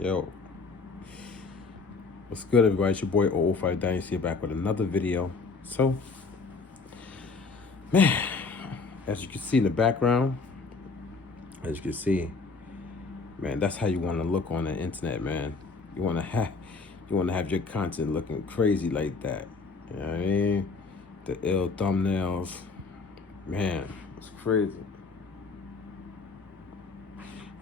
Yo, what's good, everybody? It's your boy oO5 Dynasty back with another video. So, man, as you can see in the background, as you can see, man, that's how you want to look on the internet, man. You want to have your content looking crazy like that. You know what I mean? The ill thumbnails, man, it's crazy.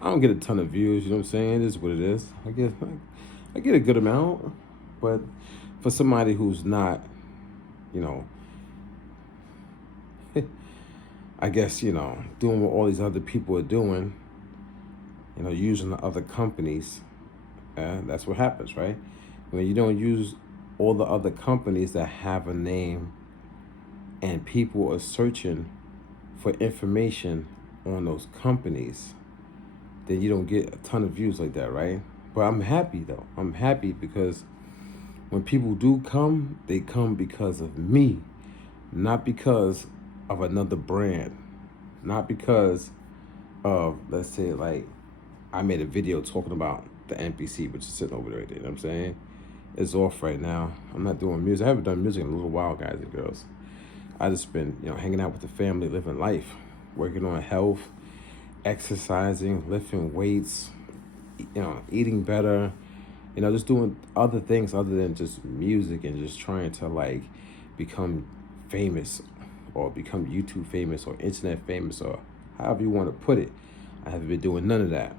I don't get a ton of views, you know what I'm saying? It is what it is. I get a good amount, but for somebody who's not, you know, I guess, doing what all these other people are doing, using the other companies, that's what happens, right? When you don't use all the other companies that have a name and people are searching for information on those companies, then you don't get a ton of views like that, right? But I'm happy though. I'm happy because when people do come, they come because of me, not because of another brand, not because of, let's say, like, I made a video talking about the NPC, which is sitting over there, you know what I'm saying? It's off right now. I'm not doing music. I haven't done music in a little while, guys and girls. I just been, hanging out with the family, living life, working on health, exercising, lifting weights, eating better, just doing other things other than just music and just trying to like become famous or become YouTube famous or internet famous or however you want to put it. I haven't been doing none of that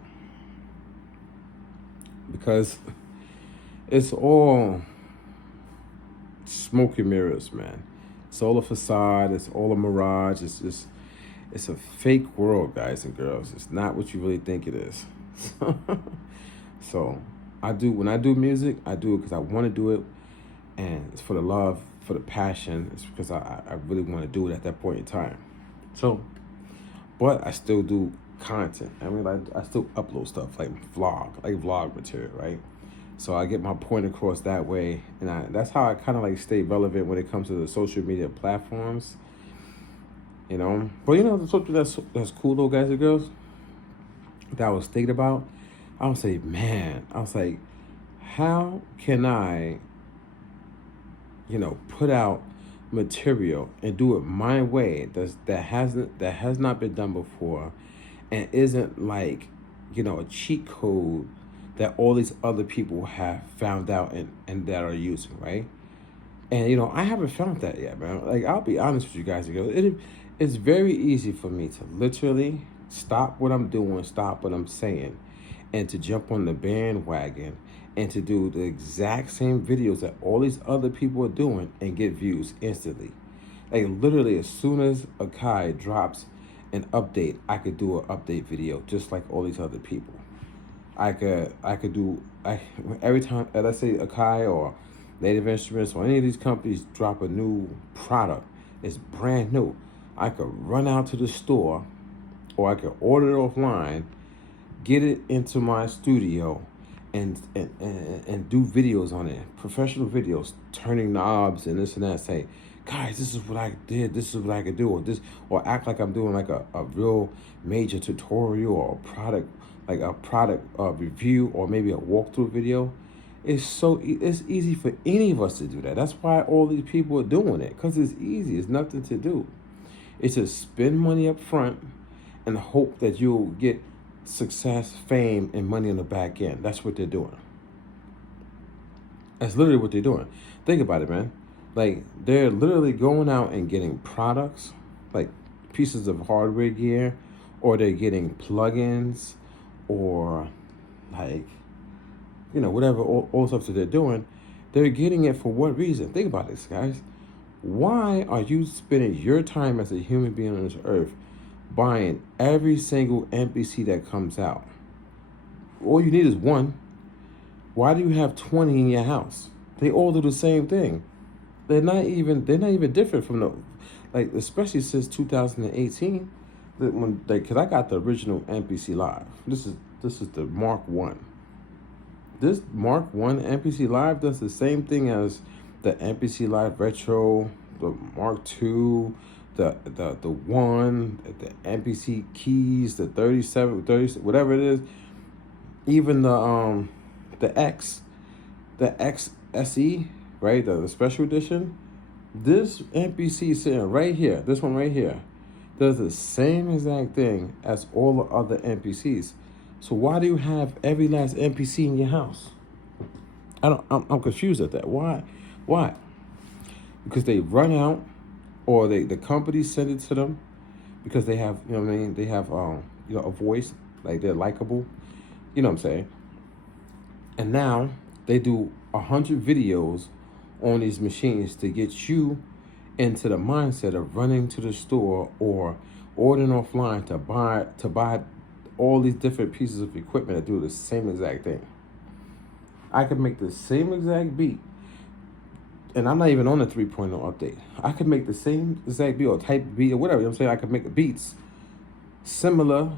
because it's all smoke and mirrors, man. It's all a facade. It's all a mirage. It's a fake world, guys and girls. It's not what you really think it is. So when I do music, I do it because I want to do it, and it's for the love, for the passion. It's because I really want to do it at that point in time. So, but I still do content. I mean, I still upload stuff like vlog material, right? So I get my point across that way, and that's how I kind of like stay relevant when it comes to the social media platforms. But something that's cool though, guys and girls, that I was thinking about. I was like, how can I, put out material and do it my way that has not been done before, and isn't like, a cheat code that all these other people have found out and that are using, right? And I haven't found that yet, man. Like, I'll be honest with you guys. It's very easy for me to literally stop what I'm doing, stop what I'm saying, and to jump on the bandwagon and to do the exact same videos that all these other people are doing and get views instantly. Like, literally, as soon as oO5 drops an update, I could do an update video just like all these other people. I could do every time, let's say oO5 or Native Instruments or any of these companies drop a new product, it's brand new, I could run out to the store or I could order it offline, get it into my studio, and do videos on it, professional videos, turning knobs and this and that, say, guys, this is what I did, this is what I could do, or act like I'm doing like a real major tutorial or a product, like a product review or maybe a walkthrough video. It's easy for any of us to do that. That's why all these people are doing it, because it's easy. It's nothing to do. It's just spend money up front and hope that you'll get success, fame, and money on the back end. That's what they're doing. That's literally what they're doing. Think about it, man. Like, they're literally going out and getting products, like pieces of hardware gear, or they're getting plugins, or like, whatever, all stuff that they're doing. They're getting it for what reason? Think about this, guys. Why are you spending your time as a human being on this earth buying every single NPC that comes out? All you need is one. Why do you have 20 in your house? They all do the same thing. They're not even different from the, like, especially since 2018. Because I got the original NPC Live. This is the Mark 1. This Mark 1 NPC Live does the same thing as the NPC Live Retro, the Mark 2, the 1, the NPC Keys, the 37, 30, whatever it is. Even the the X, the XSE, right? The special edition. This MPC sitting right here, this one right here, does the same exact thing as all the other MPCs. So why do you have every last MPC in your house? I'm confused at that. Why? Because they run out, or the company send it to them because they have, you know what I mean? They have a voice, like they're likable. You know what I'm saying? And now they do 100 videos on these machines to get you into the mindset of running to the store or ordering offline to buy all these different pieces of equipment that do the same exact thing. I could make the same exact beat, and I'm not even on the 3.0 update. I could make the same exact beat or type beat or whatever. You know what I'm saying? I could make beats similar,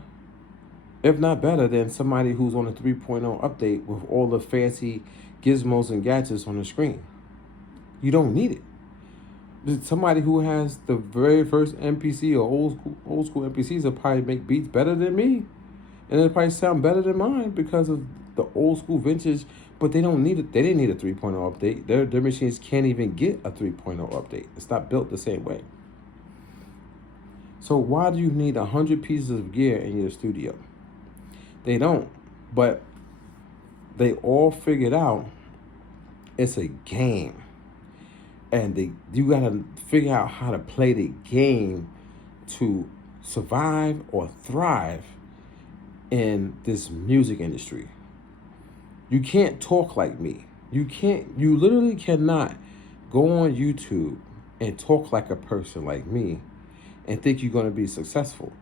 if not better, than somebody who's on the 3.0 update with all the fancy gizmos and gadgets on the screen. You don't need it. Somebody who has the very first MPC or old school MPCs will probably make beats better than me, and it'll probably sound better than mine because of the old school vintage. But they don't need it. They didn't need a 3.0 update. Their machines can't even get a 3.0 update. It's not built the same way. So why do you need 100 pieces of gear in your studio? They don't. But they all figured out it's a game. And you gotta figure out how to play the game to survive or thrive in this music industry. You can't talk like me. You literally cannot go on YouTube and talk like a person like me and think you're gonna be successful.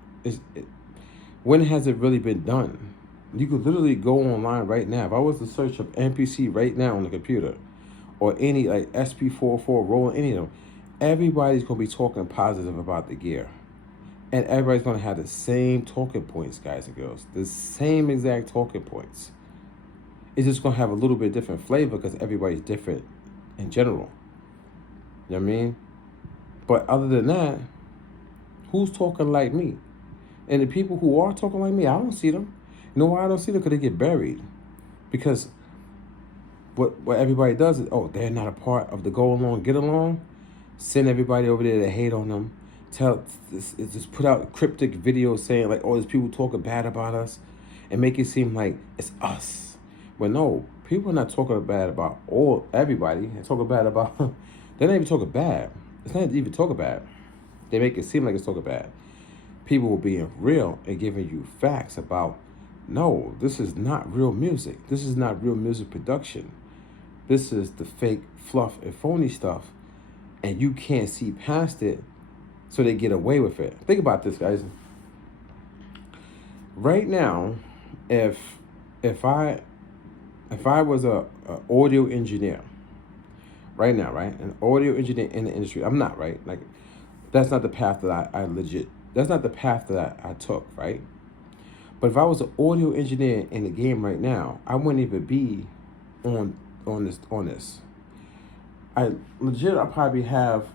When has it really been done? You could literally go online right now. If I was to search up MPC right now on the computer, or any like SP44 rolling, any of them, everybody's gonna be talking positive about the gear. And everybody's gonna have the same talking points, guys and girls. The same exact talking points. It's just gonna have a little bit different flavor because everybody's different in general. You know what I mean? But other than that, who's talking like me? And the people who are talking like me, I don't see them. You know why I don't see them? Because they get buried. Because what everybody does is, oh, they're not a part of the go along, get along. Send everybody over there to hate on them. Just put out cryptic videos saying like, oh, there's people talking bad about us, and make it seem like it's us. But no, people are not talking bad about everybody. They're talking bad about. They're not even talking bad. It's not even talking bad. They make it seem like it's talking bad. People will being real and giving you facts about. No, this is not real music. This is not real music production. This is the fake fluff and phony stuff, and you can't see past it, so they get away with it. Think about this, guys. Right now, if I was a audio engineer, right now, right, an audio engineer in the industry, I'm not, right, like that's not the path that that's not the path that I took, right. But if I was an audio engineer in the game right now, I wouldn't even be on this. I'll probably have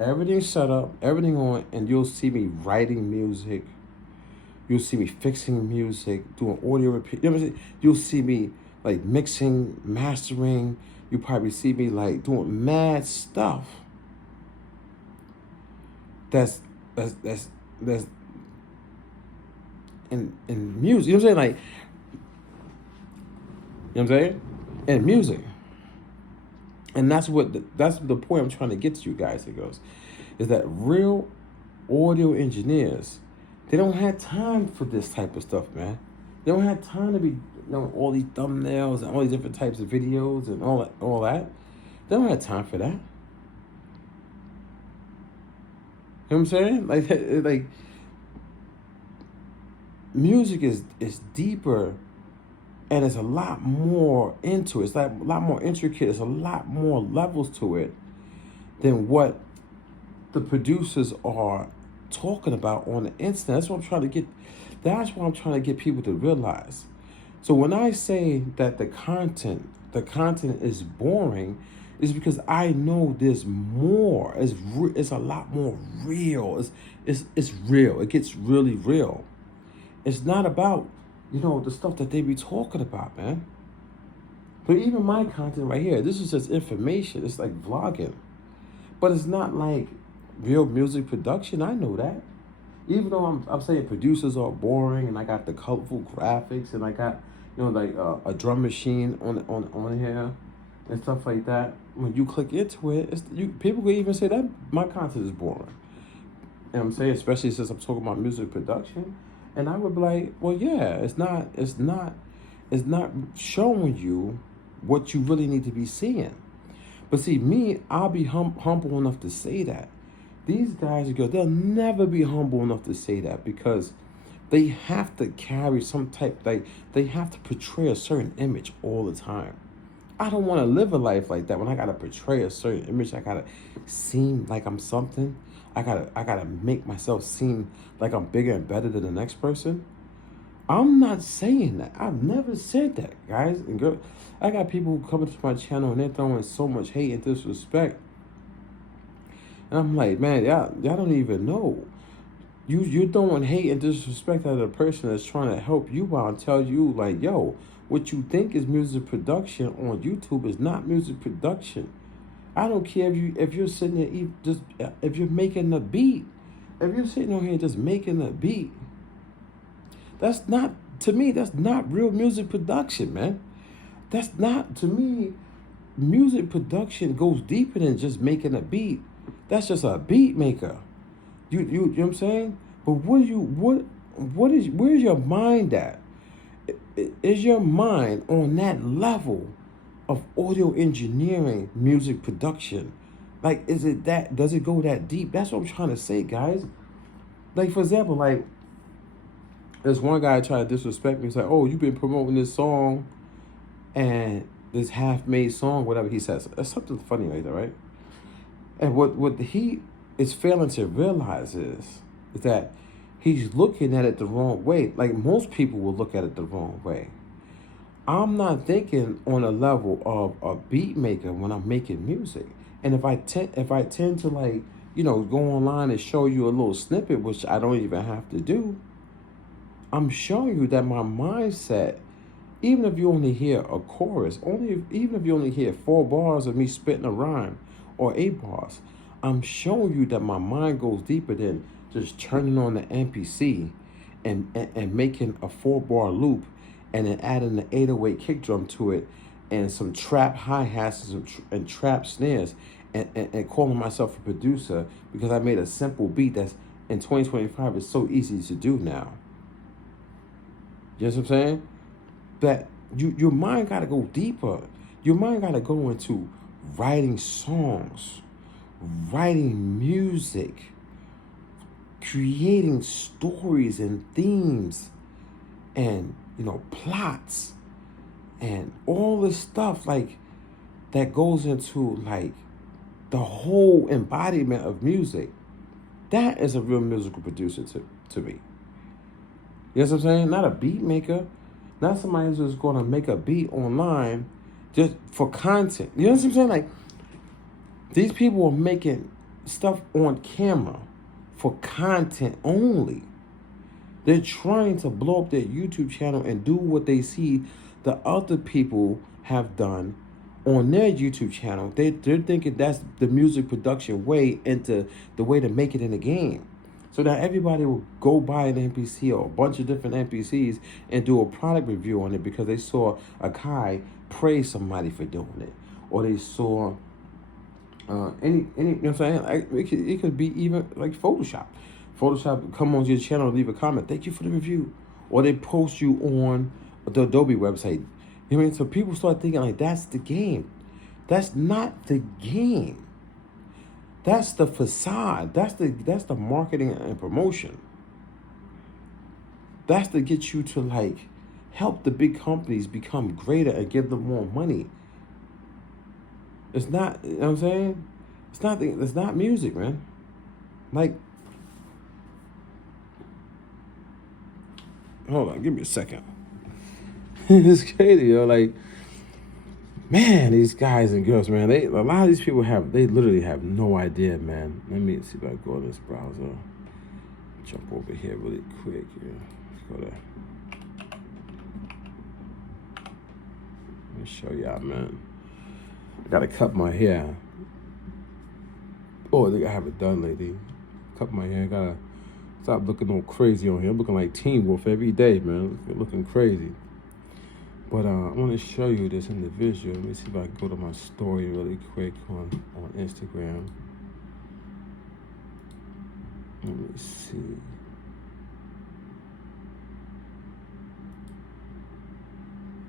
everything set up, everything on, and you'll see me writing music. You'll see me fixing music, doing audio repeat. You know what I'm saying? You'll see me like mixing, mastering. You'll probably see me like doing mad stuff. That's in music. You know what I'm saying? Like, you know what I'm saying? In music. And that's the point I'm trying to get to you guys and girls, is that real audio engineers, they don't have time for this type of stuff, man. They don't have time to be all these thumbnails and all these different types of videos and all that. They don't have time for that. You know what I'm saying? Like music is deeper, and it's a lot more into it. It's like a lot more intricate. There's a lot more levels to it than what the producers are talking about on the internet. That's what I'm trying to get. That's what I'm trying to get people to realize. So when I say that the content is boring, is because I know there's more. It's a lot more real. It's real. It gets really real. It's not about, the stuff that they be talking about, man. But even my content right here, this is just information. It's like vlogging. But it's not like real music production. I know that. Even though I'm saying producers are boring and I got the colorful graphics and I got, like a drum machine on here and stuff like that. When you click into it, people could even say that my content is boring. And I'm saying, especially since I'm talking about music production, and I would be like, well, yeah, it's not showing you what you really need to be seeing. But see, me, I'll be humble enough to say that. These guys and girls, they'll never be humble enough to say that because they have to carry some type, like, they have to portray a certain image all the time. I don't want to live a life like that when I gotta portray a certain image. I gotta seem like I'm something. I gotta make myself seem like I'm bigger and better than the next person. I'm not saying that. I've never said that, guys and girls. I got people who come to my channel and they're throwing so much hate and disrespect. And I'm like, man, y'all don't even know. You're throwing hate and disrespect at a person that's trying to help you out and tell you, like, yo, what you think is music production on YouTube is not music production. I don't care if you're sitting there if you're making a beat. If you're sitting on here just making a beat, that's not, to me, that's not real music production, man. That's not, to me, music production goes deeper than just making a beat. That's just a beat maker. You know what I'm saying? But where's your mind at? Is your mind on that level of audio engineering, music production? Like, does it go that deep? That's what I'm trying to say, guys. Like, for example, like, there's one guy tried to disrespect me. He's like, oh, you've been promoting this song and this half-made song, whatever he says. It's something funny like that, right? And what he is failing to realize is that he's looking at it the wrong way. Like most people will look at it the wrong way. I'm not thinking on a level of a beat maker when I'm making music. And if I tend to, like, go online and show you a little snippet, which I don't even have to do, I'm showing you that my mindset, even if you only hear a chorus, even if you only hear 4 bars of me spitting a rhyme or 8 bars, I'm showing you that my mind goes deeper than just turning on the MPC and making a 4-bar loop and then adding the 808 kick drum to it and some trap hi-hats and trap snares and calling myself a producer because I made a simple beat that's in 2025 is so easy to do now. You know what I'm saying? That your mind got to go deeper. Your mind got to go into writing songs, writing music, creating stories and themes and, plots and all this stuff, like, that goes into, like, the whole embodiment of music. That is a real musical producer to me. You know what I'm saying? Not a beat maker. Not somebody who's going to make a beat online just for content. You know what I'm saying? Like, these people are making stuff on camera for content only. They're trying to blow up their YouTube channel and do what they see the other people have done on their YouTube channel. They're thinking that's the music production way into the way to make it in the game. So that everybody will go buy an NPC or a bunch of different NPCs and do a product review on it because they saw a guy praise somebody for doing it. Or they saw any you know what I'm saying? Like, it could be even like Photoshop. Photoshop come on your channel and leave a comment. Thank you for the review. Or they post you on the Adobe website. You know what I mean? So people start thinking like that's the game. That's not the game. That's the facade. That's the marketing and promotion. That's to get you to, like, help the big companies become greater and give them more money. It's not, you know what I'm saying? It's not music, man. Like, hold on, give me a second. It's crazy, yo. Like, man, these guys and girls, man, a lot of these people they literally have no idea, man. Let me see if I go to this browser. Jump over here really quick. Yeah. Let's go there. me show y'all, man. I gotta cut my hair. Oh, I think I have it done, lady. Cut my hair. Gotta stop looking all crazy on here. I'm looking like Teen Wolf every day, man. Looking crazy. But I want to show you this individual. Let me see if I can go to my story really quick on Instagram. Let me see.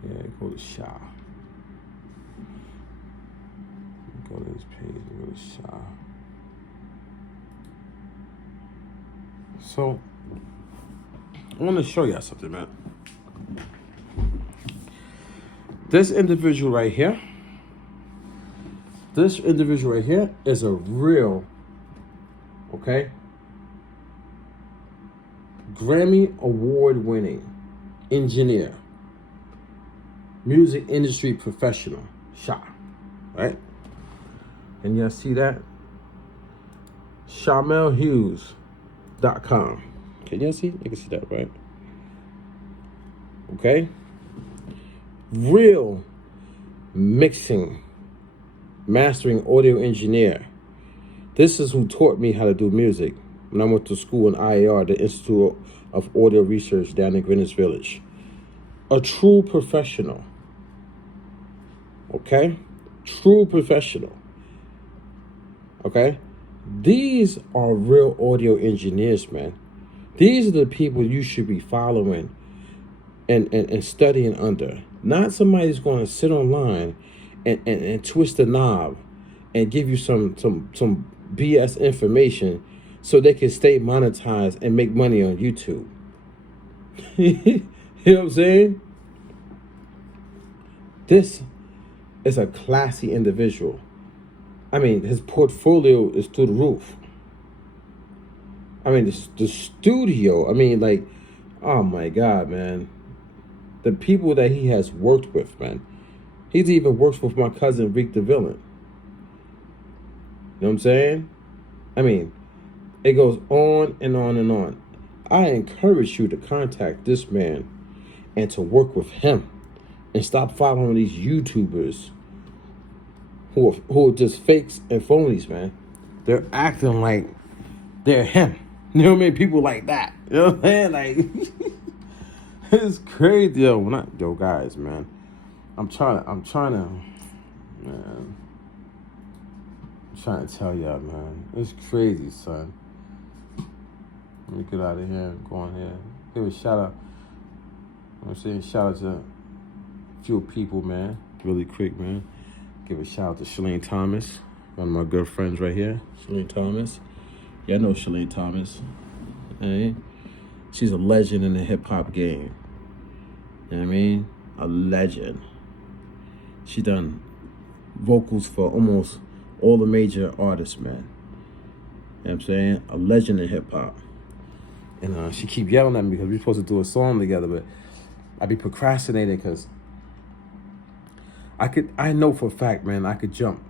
Yeah, go to Sha. Go to this page, go to Sha. So, I want to show y'all something, man. This individual right here is a real, okay, Grammy award winning engineer, music industry professional, Sha, right? And y'all see that? JamelHughes.com. Can y'all see? You can see that, right? Okay. Real mixing, mastering audio engineer. This is who taught me how to do music when I went to school in IAR, the Institute of Audio Research down in Greenwich Village. A true professional. Okay? True professional. Okay? These are real audio engineers, man. These are the people you should be following and studying under. Not somebody who's going to sit online and twist the knob and give you some BS information so they can stay monetized and make money on YouTube. You know what I'm saying? This is a classy individual. I mean, his portfolio is through the roof. I mean, the studio, I mean, like, oh my God, man. The people that he has worked with, man. He's even worked with my cousin, Rick the Villain. You know what I'm saying? I mean, it goes on and on and on. I encourage you to contact this man and to work with him and stop following these YouTubers who are just fakes and phonies, man. They're acting like they're him. You know what I mean? People like that. You know what I'm saying? Like, it's crazy, yo. Guys, man. I'm trying to tell y'all, man. It's crazy, son. Let me get out of here and go on here. Give a shout out. I'm saying shout out to a few people, man. Really quick, man. Give a shout out to Shalane Thomas, one of my good friends right here. Shalane Thomas. Yeah, I know Shalane Thomas. Hey. She's a legend in the hip-hop game. You know what I mean? A legend. She done vocals for almost all the major artists, man. You know what I'm saying? A legend in hip-hop. And she keep yelling at me because we're supposed to do a song together, but I be procrastinating because I know for a fact, man, I could jump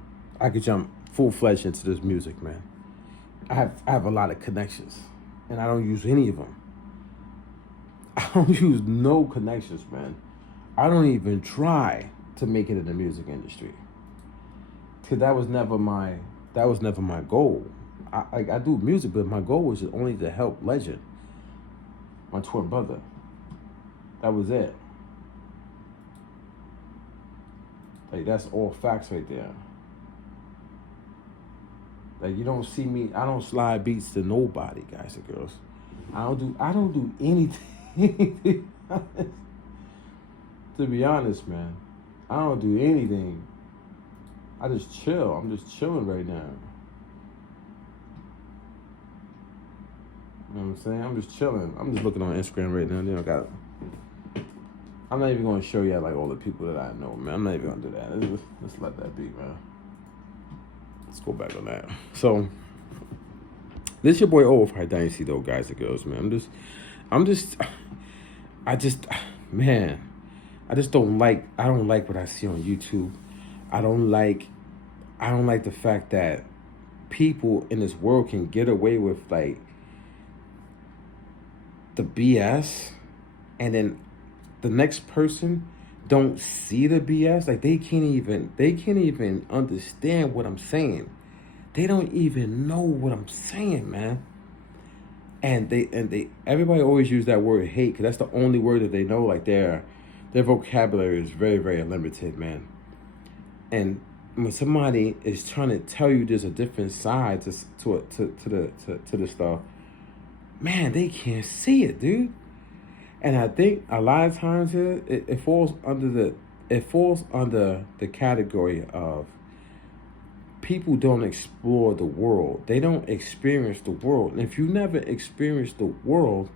full-fledged into this music, man. I have a lot of connections, and I don't use any of them. I don't use no connections, man. I don't even try to make it in the music industry, because that was never my goal. I do music, but my goal was only to help Legend, my twin brother. That was it. Like, that's all facts right there. Like, you don't see me, I don't slide beats to nobody, guys and girls. I don't do anything. To be honest, man, I don't do anything. I just chill. I'm just chilling right now. You know what I'm saying? I'm just chilling. I'm just looking on Instagram right now. You know, I'm not even going to show you like all the people that I know, man. I'm not even going to do that. Let's let that be, man. Let's go back on that. So, this your boy oO5 Dynasty, though, guys and girls, man. I don't like what I see on YouTube. I don't like the fact that people in this world can get away with like the BS, and then the next person don't see the BS. Like they can't even understand what I'm saying. They don't even know what I'm saying, man. And they everybody always use that word hate because that's the only word that they know. Like their vocabulary is very, very limited, man. And when somebody is trying to tell you there's a different side to the stuff, man, they can't see it, dude. And I think a lot of times here it falls under the category of people don't explore the world. They don't experience the world. And if you never experience the world,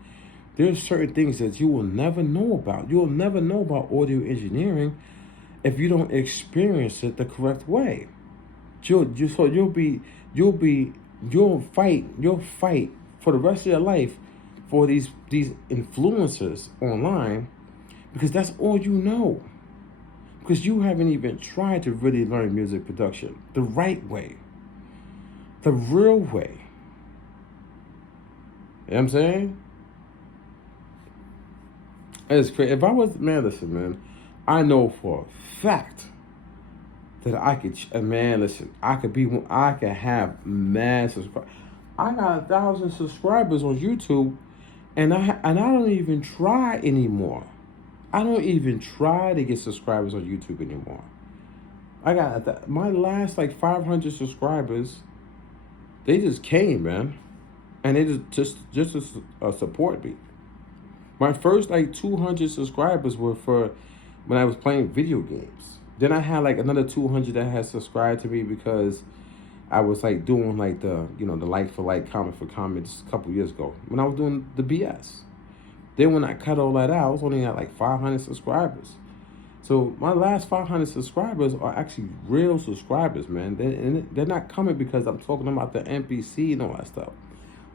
there's certain things that you will never know about. You'll never know about audio engineering if you don't experience it the correct way. You'll fight for the rest of your life for these influencers online because that's all you know. Because you haven't even tried to really learn music production the right way, the real way. You know what I'm saying? It's crazy. If I was, man, listen, man, I know for a fact that I could, man, listen, I could have mad subscribers. I got 1,000 subscribers on YouTube, and I don't even try anymore. I don't even try to get subscribers on YouTube anymore. I got my last like 500 subscribers. They just came, man, and they just to support me. My first like 200 subscribers were for when I was playing video games. Then I had like another 200 that had subscribed to me because I was like doing like the the like for like, comment for comment just a couple years ago when I was doing the BS. Then when I cut all that out, I was only at like 500 subscribers. So my last 500 subscribers are actually real subscribers, man. They're not coming because I'm talking about the MPC and all that stuff.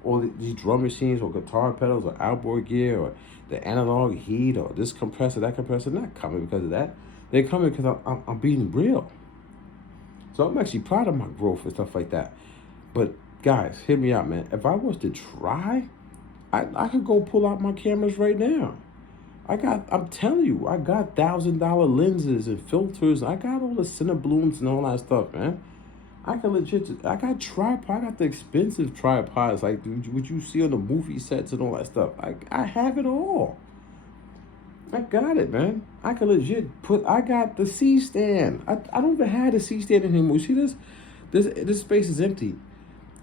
Or these drum machines or guitar pedals or outboard gear or the analog heat or this compressor, that compressor. They're not coming because of that. They're coming because I'm being real. So I'm actually proud of my growth and stuff like that. But guys, hear me out, man. If I was to try, I could go pull out my cameras right now. I'm telling you, I got $1,000 lenses and filters. I got all the Cineblooms and all that stuff, man. I got tripod. I got the expensive tripods, like what you see on the movie sets and all that stuff. I have it all. I got it, man. I can legit I got the C-stand. I don't even have the C-stand anymore. See this space is empty.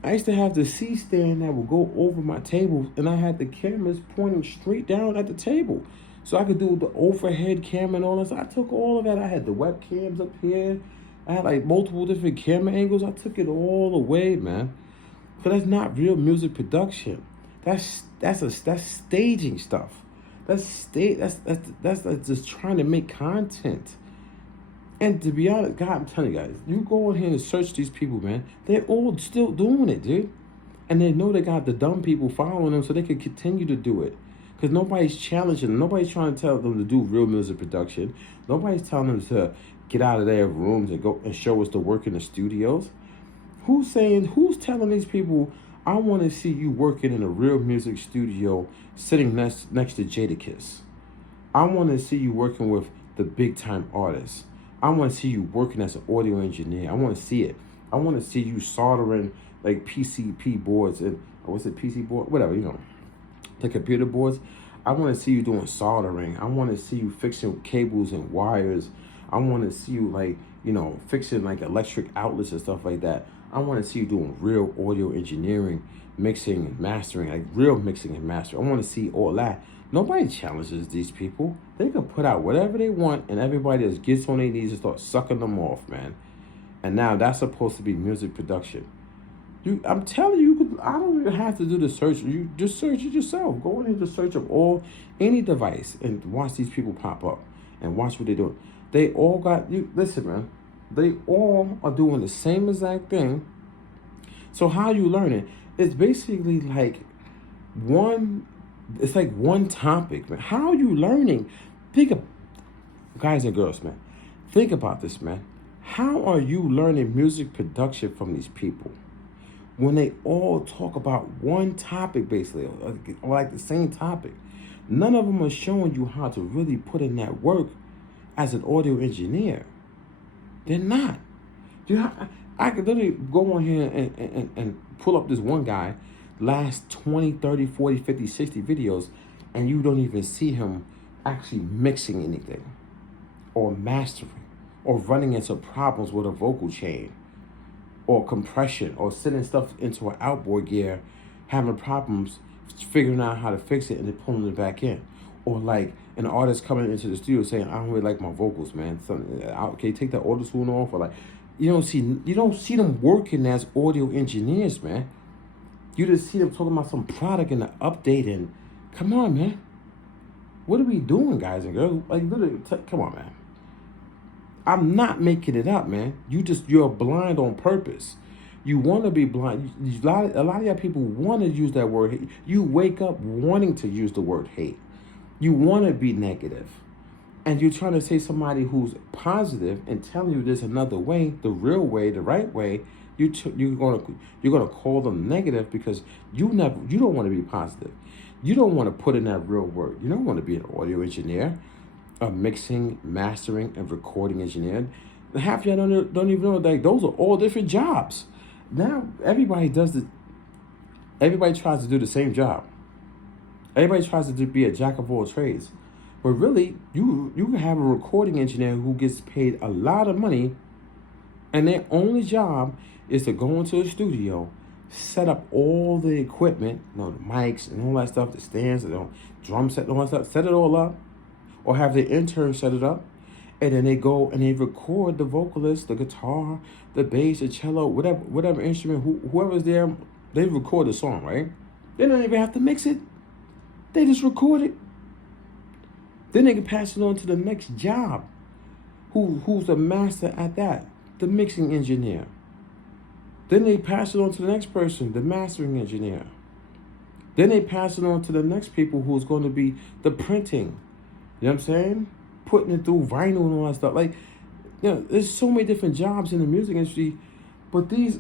I used to have the C-stand that would go over my table, and I had the cameras pointing straight down at the table. So I could do the overhead camera and all this. I took all of that. I had the webcams up here. I had like multiple different camera angles. I took it all away, man. But that's not real music production. That's staging stuff. That's just trying to make content. And to be honest, God, I'm telling you guys, you go in here and search these people, man. They're all still doing it, dude. And they know they got the dumb people following them so they can continue to do it. Because nobody's challenging them. Nobody's trying to tell them to do real music production. Nobody's telling them to get out of their rooms and go and show us the work in the studios. Who's telling these people, I want to see you working in a real music studio sitting next to Jadakiss. I want to see you working with the big time artists. I want to see you working as an audio engineer. I want to see it. I want to see you soldering like PCP boards and what's it, PC board, whatever, the computer boards. I want to see you doing soldering. I want to see you fixing cables and wires. I want to see you like fixing like electric outlets and stuff like that. I want to see you doing real audio engineering, mixing and mastering, like real mixing and mastering. I want to see all that. Nobody challenges these people. They can put out whatever they want, and everybody just gets on their knees and starts sucking them off, man. And now that's supposed to be music production. I'm telling you, I don't even have to do the search. You just search it yourself. Go into the search of any device and watch these people pop up and watch what they're doing. They all got you. Listen, man. They all are doing the same exact thing. So how you learning? It's basically like one topic, man. How are you learning? Guys and girls, man. Think about this, man. How are you learning music production from these people when they all talk about one topic, basically, or like the same topic? None of them are showing you how to really put in that work as an audio engineer. They're not. You know, I could literally go on here and pull up this one guy, last 20, 30, 40, 50, 60 videos, and you don't even see him actually mixing anything or mastering or running into problems with a vocal chain or compression or sending stuff into an outboard gear, having problems figuring out how to fix it and then pulling it back in. Or like an artist coming into the studio saying, I don't really like my vocals, man. Okay, take that auto tune off. Or like, you don't see them working as audio engineers, man. You just see them talking about some product and the update, and come on, man. What are we doing, guys and girls? Like, literally, come on, man. I'm not making it up, man. You're blind on purpose. You want to be blind. A lot of y'all people want to use that word hate. You wake up wanting to use the word hate. You want to be negative. And you're trying to say somebody who's positive and telling you there's another way, the real way, the right way. You're gonna call them negative because you don't want to be positive. You don't want to put in that real work. You don't want to be an audio engineer, a mixing, mastering, and recording engineer. Half y'all don't even know that those are all different jobs. Now everybody tries to do the same job. Everybody tries to be a jack of all trades. But really, you can have a recording engineer who gets paid a lot of money, and their only job is to go into a studio, set up all the equipment, the mics and all that stuff, the stands, the drum set, and all that stuff, set it all up, or have the intern set it up, and then they go and they record the vocalist, the guitar, the bass, the cello, whatever instrument, whoever's there, they record the song, right? They don't even have to mix it. They just record it. Then they can pass it on to the next job. Who's the master at that? The mixing engineer. Then they pass it on to the next person, the mastering engineer. Then they pass it on to the next people who's going to be the printing. You know what I'm saying? Putting it through vinyl and all that stuff. Like, there's so many different jobs in the music industry, but these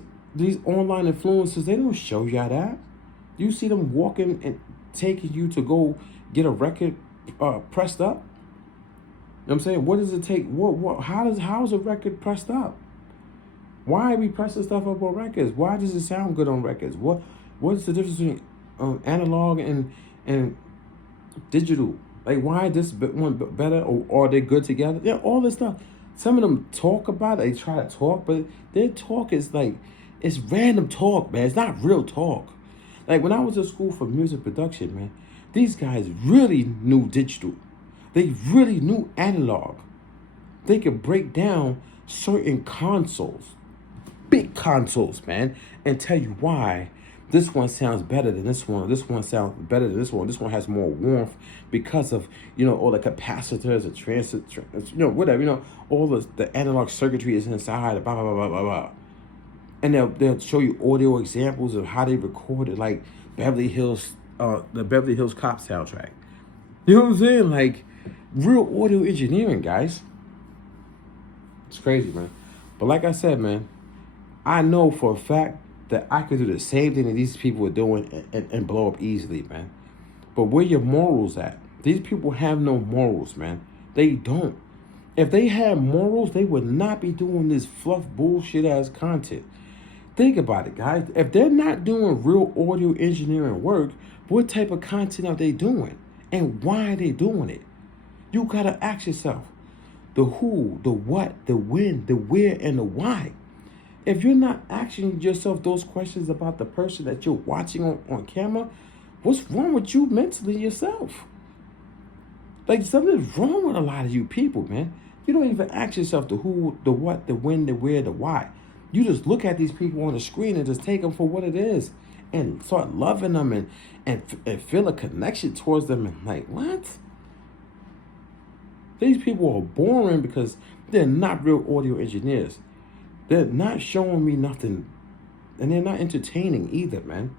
online influencers, they don't show you that. You see them walking and taking you to go get a record pressed up. You know what I'm saying? What does it take? How is a record pressed up? Why are we pressing stuff up on records? Why does it sound good on records? What is the difference between analog and digital? Like, why is this one better, or are they good together? Yeah, all this stuff. Some of them talk about it, they try to talk, but their talk is like, it's random talk, man. It's not real talk. Like, when I was in school for music production, man, these guys really knew digital. They really knew analog. They could break down certain consoles, big consoles, man, and tell you why this one sounds better than this one. This one sounds better than this one. This one has more warmth because of, all the capacitors, the transit, whatever, all the analog circuitry is inside, blah, blah, blah, blah, blah, blah. And they'll show you audio examples of how they recorded, like the Beverly Hills Cop soundtrack. You know what I'm saying? Like, real audio engineering, guys. It's crazy, man. But like I said, man, I know for a fact that I could do the same thing that these people are doing and blow up easily, man. But where your morals at? These people have no morals, man. They don't. If they had morals, they would not be doing this fluff bullshit ass content. Think about it, guys. If they're not doing real audio engineering work, what type of content are they doing? And why are they doing it? You gotta ask yourself the who, the what, the when, the where, and the why. If you're not asking yourself those questions about the person that you're watching on camera, what's wrong with you mentally yourself? Like, something's wrong with a lot of you people, man. You don't even ask yourself the who, the what, the when, the where, the why. You just look at these people on the screen and just take them for what it is and start loving them and feel a connection towards them. And like, what? These people are boring because they're not real audio engineers. They're not showing me nothing, and they're not entertaining either, man.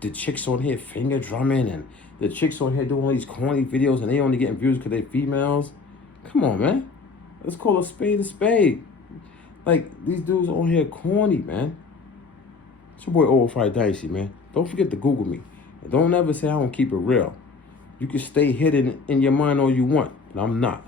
The chicks on here finger drumming, and the chicks on here doing all these corny videos, and they only getting views because they're females. Come on, man. Let's call a spade a spade. Like, these dudes on here corny, man. It's your boy oO5 Dynasty, man. Don't forget to Google me. And don't ever say I don't keep it real. You can stay hidden in your mind all you want, but I'm not.